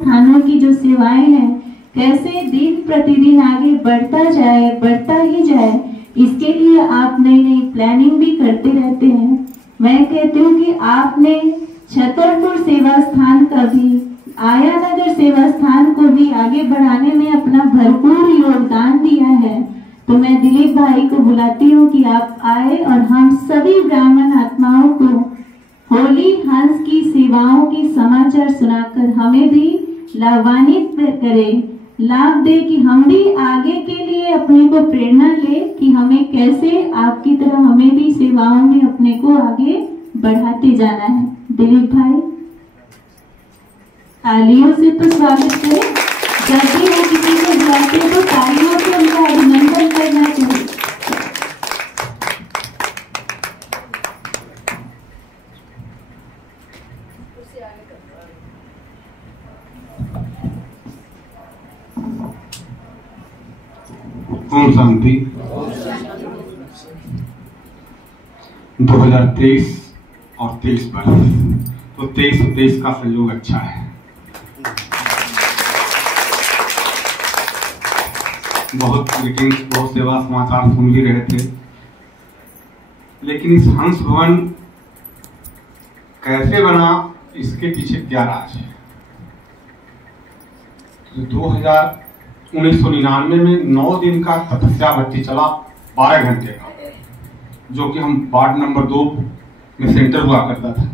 स्थानों की जो सेवाएं हैं कैसे दिन प्रतिदिन आगे बढ़ता ही जाए, इसके लिए आप नई नई प्लानिंग भी करते रहते हैं। मैं कहती हूँ कि आपने छतरपुर सेवा स्थान का भी, आया नगर सेवा स्थान को भी आगे बढ़ाने में अपना भरपूर योगदान दिया है। तो मैं दिलीप भाई को बुलाती हूँ कि आप आए और हम सभी ब्राह्मण आत्माओं को होली हंस की सेवाओं की समाचार सुनाकर हमें भी लाभान्वित करें, लाभ दे कि हम भी आगे के लिए अपने को प्रेरणा ले कि हमें कैसे आपकी तरह हमें भी सेवाओं में अपने को आगे बढ़ाते जाना है। दिलीप भाई, तालियों से तो स्वागत करें। जब भी वो किसी को बुलाते हैं तो तालियों से उनका अभिनंदन करना चाहिए। ओम शांति। 2023 और 23 वर्ष, तो 23 और 23 का संयोग अच्छा है। बहुत मीटिंग, बहुत सेवा समाचार सुन भी रहे थे, लेकिन इस हंस भवन कैसे बना, इसके पीछे क्या राज है। 1999 में 9 दिन का तपस्या भट्टी चला, 12 घंटे का, जो कि हम वार्ड नंबर 2 में सेंटर हुआ करता था।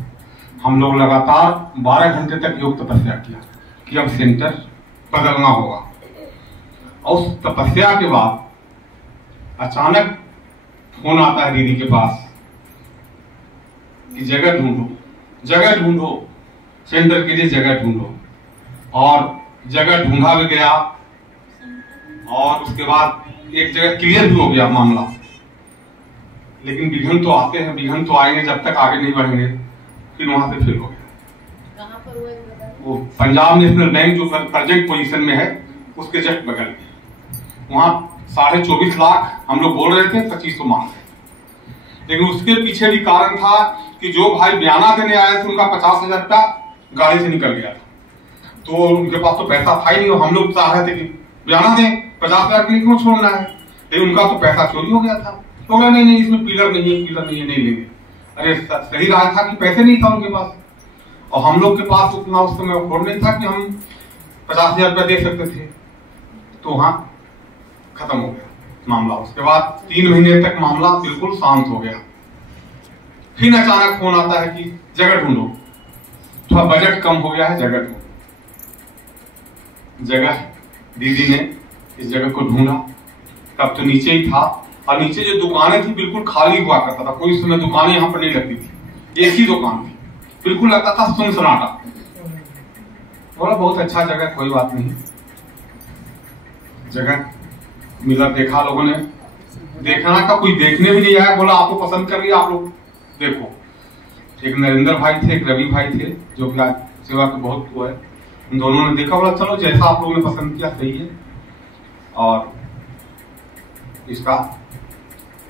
हम लोग लगातार 12 घंटे तक योग तपस्या किया कि अब सेंटर बदलना होगा। और उस तपस्या के बाद अचानक फोन आता है दीदी के पास कि जगह ढूंढो, सेंटर के लिए जगह ढूंढो। और जगह ढूंढा भी गया और उसके बाद एक जगह क्लियर भी हो गया मामला। लेकिन विघ्न तो आते हैं, विघ्न तो आएंगे, जब तक आगे नहीं बढ़ेंगे। फिर वहां से फिर हो गया। कहां पर हुआ? वो पंजाब नेशनल बैंक जो प्रेजेंट पोजीशन में है उसके जस्ट बगल में। वहां 24.5 लाख हम लोग बोल रहे थे, 2500 मांग रहे। लेकिन उसके पीछे भी कारण था कि जो भाई बयाना देने आए थे उनका 50,000 रुपया गाड़ी से निकल गया था, तो उनके पास तो पैसा था ही नहीं। और हम लोग चाह रहे थे कि बयाना दें, 50,000 के लिए क्यों छोड़ना है, लेकिन उनका तो पैसा चोरी हो गया था। तो बोला नहीं इसमें पिलर नहीं है, नहीं लेंगे। अरे सही रहा था कि पैसे नहीं था उनके पास, और हम लोग के पास उतना उस समय अफोर्ड नहीं था कि हम 50,000 रुपया दे सकते थे। तो वहां खत्म हो गया मामला। उसके बाद 3 महीने तक मामला बिल्कुल शांत हो गया। फिर अचानक फोन आता है कि जगह ढूंढो, थोड़ा बजट कम हो गया है, जगह ढूंढो। जगह दीदी ने इस जगह को ढूंढा, तब तो नीचे ही था, और नीचे जो दुकानें थी बिल्कुल खाली हुआ करता था। कोई समय दुकानें यहाँ पर नहीं लगती थी, एक ही दुकान थी, बिल्कुल लगता था सुन सन्नाटा। बोला बहुत अच्छा जगह, कोई बात नहीं। जगह मिला, देखा लोगों ने, देखना का कोई देखने भी नहीं आया। बोला आपको पसंद कर लिया, आप लोग देखो। एक नरेंद्र भाई थे, एक रवि भाई थे, जो कि आज सेवा के बहुत वो है। उन दोनों ने देखा, बोला चलो जैसा आप लोगों ने पसंद किया सही है। और इसका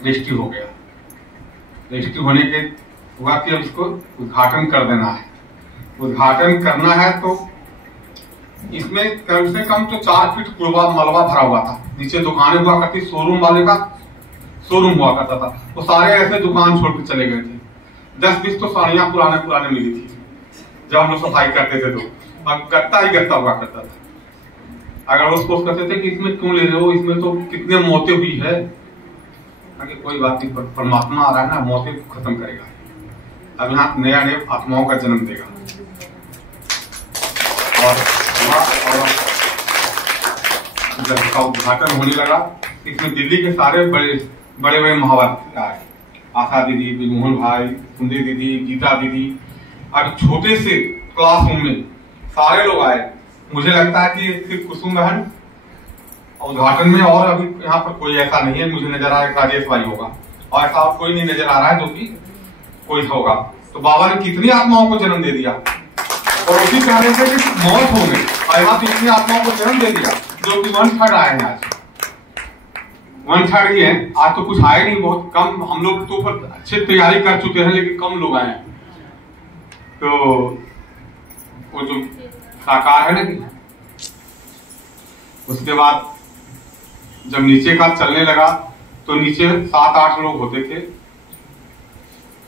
रजिस्ट्री हो गया। रजिस्ट्री होने के हुआ कि अब इसको उद्घाटन कर देना है। उद्घाटन करना है तो इसमें कम से कम तो 4 फीट कुड़वा मलबा भरा हुआ था। नीचे दुकानें हुआ करती, शोरूम वाले का शोरूम हुआ करता था। वो सारे ऐसे दुकान छोड़ के चले गए थे। 10-20 तो साड़ियां पुराने मिली थी जब हम लोग सफाई करते थे, तो गत्ता ही गत्ता हुआ करता था। अगर वो सोच करते थे कि इसमें क्यों ले रहे हो, इसमें तो कितने मौतें हुई है। कोई बात नहीं, परमात्मा आ रहा है ना, मौतें खत्म करेगा। अब यहाँ नया आत्माओं का जन्म देगा। और जब इसका उद्घाटन होने लगा, इसमें दिल्ली के सारे बड़े महावत आए। आशा दीदी, मोहन भाई, सुंदरी दीदी, गीता दीदी। अब छोटे से क्लासरूम में सारे लोग आए। मुझे लगता है कि सिर्फ कुसुम बहन उद्घाटन में, और अभी यहाँ पर कोई ऐसा नहीं है। मुझे नजर आ रहा है राजेश भाई होगा, और ऐसा कोई नहीं नजर आ रहा है जो कि कोई होगा। तो बाबा ने कितनी आत्माओं को जन्म दे दिया, और उसी कहने से कि मौत हो गई, और यहाँ पे इतनी आत्माओं को जन्म दे दिया जो कि 1/3 आए हैं। आज 1/3 ही है। आज तो कुछ आए नहीं, बहुत कम। हम लोग तो ऊपर अच्छे तैयारी कर चुके हैं, लेकिन कम लोग आए हैं। तो वो जो साकार है ना कि। उसके बाद जब नीचे का चलने लगा तो नीचे 7-8 लोग होते थे,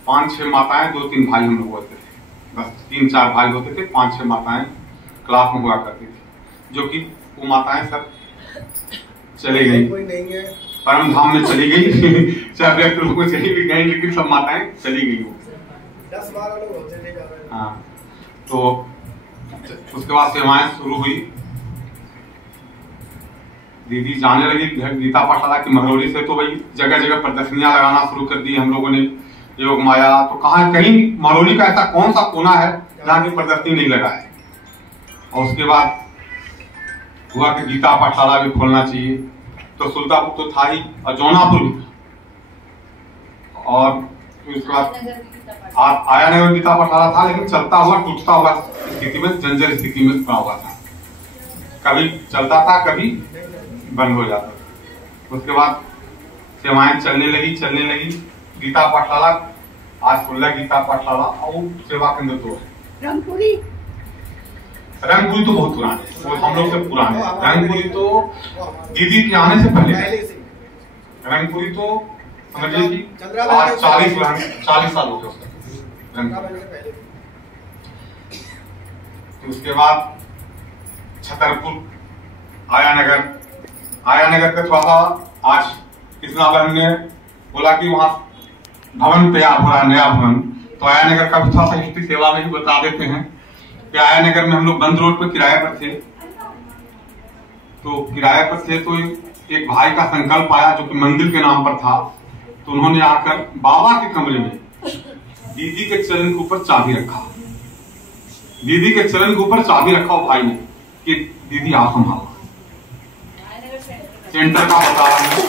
5-6 माताएं, 2-3 भाई हम लोग होते थे। बस 3-4 भाई होते थे, 5-6 माताएं क्लास में हुआ करती थी, जो कि वो माताएं सब चले गई, परम धाम में चली गई। 4 व्यक्ति लोग चली भी गई, लेकिन सब माताएं चली गई वो। 10-12 लोग होते थे। हाँ, तो उसके बाद सेवाएं शुरू हुई। दीदी जाने लगी गीता पाठशाला की महरौली से, तो भाई जगह जगह प्रदर्शनियां लगाना शुरू कर दी हम लोगों ने, योग माया। तो कहाँ कहीं महरौली का ऐसा कौन सा कोना है जहाँ की प्रदर्शनी नहीं लगा है। और उसके बाद हुआ कि गीता पाठशाला भी खोलना चाहिए, तो सुल्तानपुर तो था ही और जौनापुर भी था। और उसके बाद आया नगर गीता पाठशाला था, लेकिन चलता हुआ टूटता हुआ स्थिति में, जंजर स्थिति में पड़ा हुआ था। कभी चलता था, कभी बंद हो जाता। उसके बाद सेवाएं चलने लगी। गीता पाठशाला आज खुल रहा, गीता पाठशाला और सेवा केंद्र 2 है। रंगपुरी तो बहुत पुराने, वो हम लोग से पुराने। रंगपुरी तो दीदी के आने से पहले, रंगपुरी तो समझिए कि आज 40 साल हो गए। उसके बाद छतरपुर, आया नगर का थोड़ा सा आज कृष्णा बहन ने बोला कि वहां भवन तैयार हो रहा है, नया भवन। तो आया नगर का भी थोड़ा सा हिस्ट्री सेवा में ही बता देते हैं कि आया नगर में हम लोग बंद रोड पे किराए पर थे। तो किराए पर थे तो एक भाई का संकल्प आया जो कि मंदिर के नाम पर था। तो उन्होंने आकर बाबा के कमरे में दीदी के चरण के ऊपर चाबी रखा। दीदी के चरण के ऊपर चाबी रखा वो भाई ने कि दीदी आप संभालो। सेंटर का बता रहा हूँ,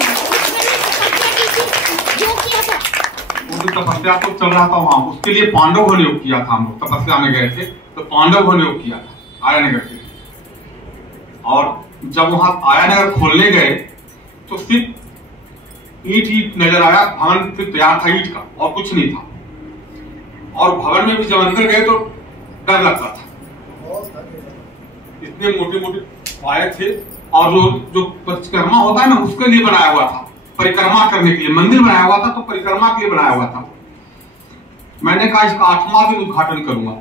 वो जो तपस्या तो चल रहा था वहां, उसके लिए पांडव ने योग किया था। हम लोग तपस्या में गए थे तो पांडव ने योग किया था आया नगर के। और जब वहां आया नगर खोलने गए तो सिर्फ ईट नजर आया, भवन फिर तैयार था ईट का और कुछ नहीं था। और भवन में भी जब अंदर गए तो डर लगता था, इतने मोटे मोटे पाए थे। और जो परिक्रमा होता है ना, उसके लिए बनाया हुआ था, परिक्रमा करने के लिए मंदिर बनाया हुआ था, तो परिक्रमा के लिए बनाया हुआ था। मैंने कहा इसका 8वां दिन उद्घाटन करूंगा।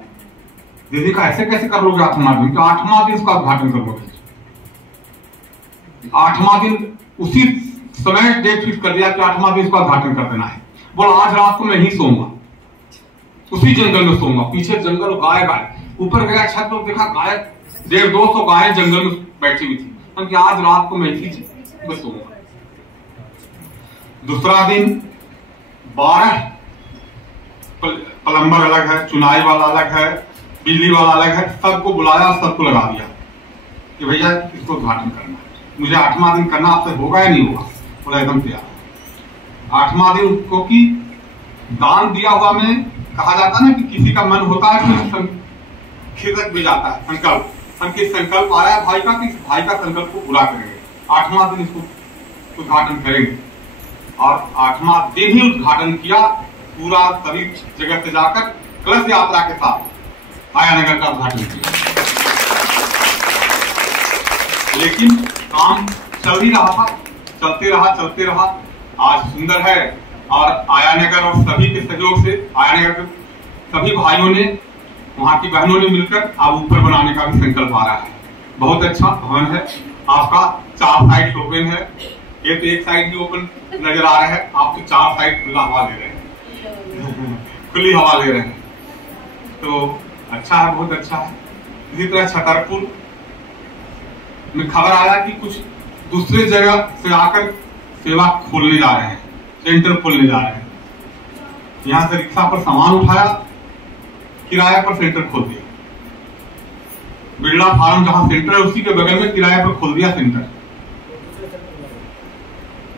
दीदी का ऐसे कैसे कर लोगे 8वां दिन? तो 8वां दिन इसका उद्घाटन करूंगा। 8वां दिन उसी समय डेट फिक्स कर दिया कि 8वां दिन इसका उद्घाटन कर देना है। बोला आज रात को मैं ही सोऊंगा, उसी जंगल में सोऊंगा। पीछे जंगल, गाय ऊपर गया छत पर, देखा गाय 150-200 गाय जंगल में बैठी हुई थी। कि आज रात को मैं ही सोऊंगा। दूसरा दिन 12 प्लम्बर अलग है, चुनाई वाला अलग है, बिजली वाला अलग है, सबको बुलाया, सबको लगा दिया कि भैया इसको उद्घाटन करना है। मुझे 8वां दिन करना, आपसे होगा या नहीं होगा? बोला एकदम तैयार। 8वां दिन क्योंकि दान दिया हुआ में कहा जाता है ना कि किसी का मन होता है तो खिदक भी जाता है संकल्प। हमके संकल्प आया भाई का कि भाई का संकल्प को पूरा करेंगे। 8वां दिन इसको उद्घाटन करेंगे। और 8वां दिन ही उद्घाटन किया, पूरा सभी जगह से जाकर कलश यात्रा के साथ आया नगर का उद्घाटन किया। लेकिन काम चल ही रहा था, चलते रहा। आज सुंदर है। और आया नगर और सभी के सहयोग से आया नगर के सभी भाइयों ने, वहां की बहनों ने मिलकर अब ऊपर बनाने का भी संकल्प आ रहा है। बहुत अच्छा भवन है आपका, 4 साइड ओपन है। ये तो एक साइड भी ओपन नजर आ रहा है, आप तो 4 साइड खुला हवा ले रहे हैं, खुली हवा ले रहे हैं। तो अच्छा है, बहुत अच्छा है। इसी तरह छतरपुर में खबर आया कि कुछ दूसरे जगह से आकर सेवा खोलने जा रहे हैं, सेंटर खोलने जा रहे हैं। यहाँ से रिक्शा पर सामान उठाया, किराए पर सेंटर खोल दिया। बिरला फार्म जहां सेंटर है उसी के बगल में किराए पर खोल दिया सेंटर।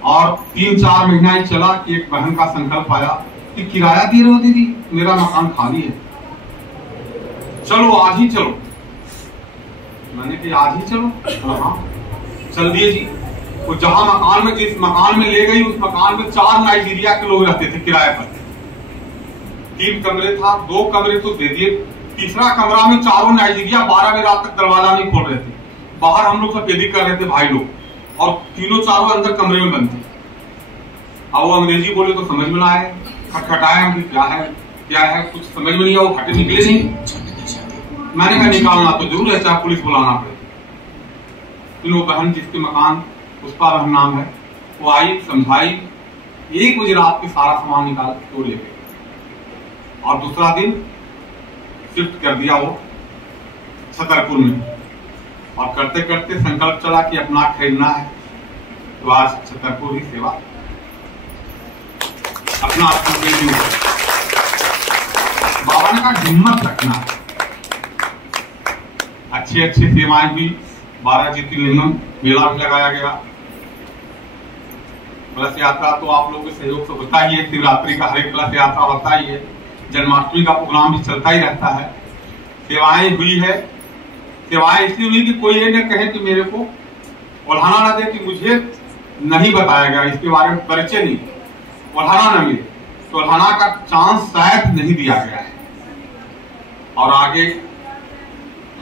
और 3-4 महीना ही चला कि एक बहन का संकल्प आया कि किराया दे रहे हो दीदी, मेरा मकान खाली है, चलो आज ही चलो। मैंने कि आज ही चलो? हाँ चल दिए जी। वो जहां मकान में, जिस मकान में ले गई, उस मकान में 4 नाइजीरिया के लोग रहते थे किराए पर। 3 कमरे था, 2 कमरे तो दे दिए, तीसरा कमरा में चारों नाइजीरिया 12 में रात तक दरवाजा नहीं खोल रहे थे, बाहर हम लोग सफेदी कर रहे थे भाई लोग, और तीनों चारों अंदर कमरे में बंद थे। अब वो अंग्रेजी बोले तो समझ में ना आए, खटखटाए हम क्या है कुछ समझ में नहीं आया, वो हटे निकले नहीं। मैंने कहा निकालना तो जरूर है, चाहे पुलिस बुलाना पड़े। तीनों बहन जिसके मकान पुष्पा बहन नाम है, वो आई समझाई, 1 बजे रात के सारा सामान निकाल तो ले गए, और दूसरा दिन शिफ्ट कर दिया वो छतरपुर में। और करते करते संकल्प चला कि अपना खरीदना है, तो आज छतरपुर ही सेवा अपना बाबा ने कहा हिम्मत रखना है। अच्छी सेवाएं भी, 12 ज्योतिर्लिंगम मेला भी लगाया गया। कलश यात्रा तो आप लोगों के सहयोग से होता ही है, शिवरात्रि का हर एक कलश यात्रा होता ही है, जन्माष्टमी का प्रोग्राम भी चलता ही रहता है। सेवाएं हुई है, सेवाएं इसलिए हुई कि कोई ये न कहे कि मेरे को ओढ़ाना ना दे, कि मुझे नहीं बताया गया, इसके बारे में परिचय नहीं, ओढ़ाना न मिले, तो ओढ़ाना का चांस शायद नहीं दिया गया है। और आगे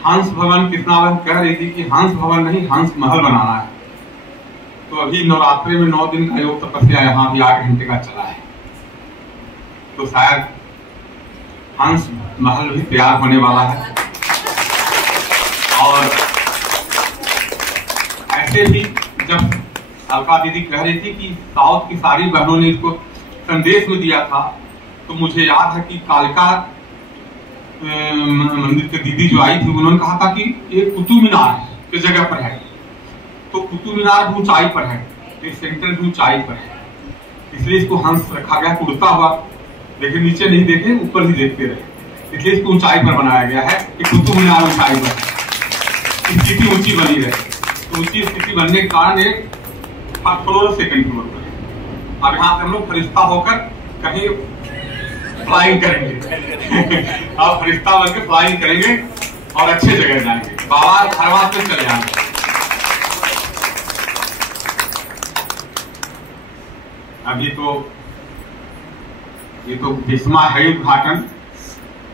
हंस भवन कृष्णा बहन कह रही थी कि हंस भवन नहीं हंस महल बनाना है, तो अभी नवरात्रि में 9 दिन का योग तपस्या यहाँ भी 8 घंटे का चला है, तो शायद हंस महल भी तैयार होने वाला है। और ऐसे ही जब अलका दीदी कह रही थी कि साउथ की सारी बहनों ने इसको संदेश में दिया था, तो मुझे याद है कि कालिका मंदिर के दीदी जो आई थी, उन्होंने कहा था कि एक कुतुब मीनार की जगह पर है, तो कुतुब मीनार भी ऊंचाई पर है, एक सेंटर भी ऊंचाई पर है, इसलिए इसको हंस रखा गया, उड़ता हुआ, लेकिन नीचे नहीं देखे, ऊपर ही देखते रहे, इसलिए इसको ऊंचाई पर बनाया गया है कि कुतुब मीनार ऊंचाई पर स्थिति ऊंची बनी रहे। तो ऊंची स्थिति बनने के कारण एक फर्स्ट फ्लोर सेकंड फ्लोर पर है। अब यहाँ से हम लोग फरिश्ता होकर कहीं फ्लाइंग करेंगे अब फरिश्ता बनकर फ्लाइंग करेंगे और अच्छे जगह जाएंगे, बाबा हर बात पे चले जाएंगे। अभी तो ये तो 20वां है उद्घाटन,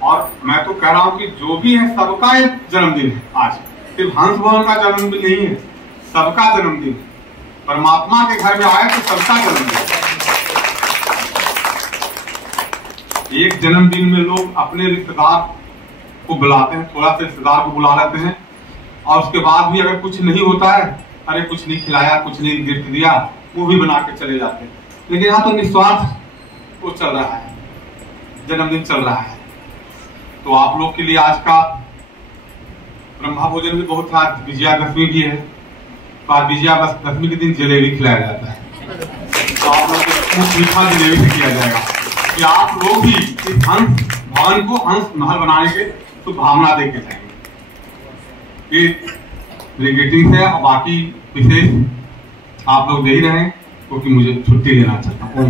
और मैं तो कह रहा हूं कि जो भी है सबका एक जन्मदिन है आज, सिर्फ हंस भवन का जन्मदिन नहीं है, सबका जन्मदिन है। परमात्मा के घर में आए तो सबका जन्मदिन। एक जन्मदिन में लोग अपने रिश्तेदार को बुलाते हैं, थोड़ा सा रिश्तेदार को बुला लेते हैं, और उसके बाद भी अगर कुछ नहीं होता है, अरे कुछ नहीं खिलाया, कुछ नहीं गिफ्ट दिया, वो भी बना के चले जाते हैं। लेकिन यहाँ तो निस्वार्थ वो चल रहा है, जन्मदिन चल रहा है। तो आप लोग के लिए आज का ब्रह्मा भोजन भी बहुत था, विजयादशमी भी है, तो आज विजयादशमी के दिन जलेबी खिलाया जाता है, तो आप लोग को मीठा जलेबी से किया जाएगा कि आप लोग भी इस हंस भवन को हंस महल बनाने के तो भावना देके जाएंगे। ये ग्रीटिंग्स है, और बाकी विशेष आप लोग दे ही रहे, क्योंकि मुझे छुट्टी लेना चाहता हूँ।